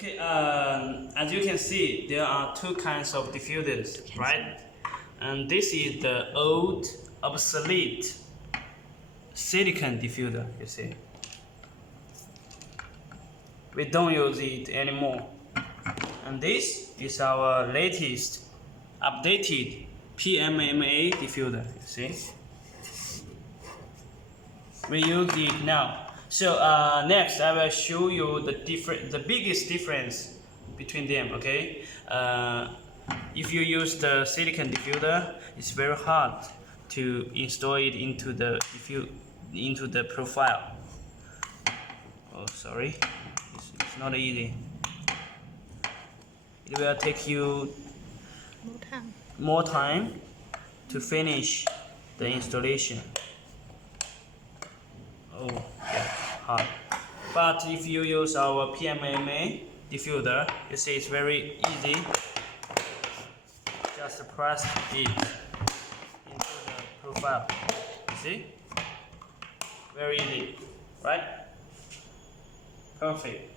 Okay, as you can see, there are two kinds of diffusers, right? And this is the old, obsolete silicone diffuser, you see. We don't use it anymore. And this is our latest, updated PMMA diffuser, you see. We use it now. So next, I will show you the biggest difference between them. Okay, if you use the silicone diffuser, it's very hard to install it into the profile. Oh, sorry, it's not easy. It will take you more time to finish the installation. Oh, yeah, hard. But if you use our PMMA diffuser, you see it's very easy. Just press it into the profile. You see? Very easy, right? Perfect.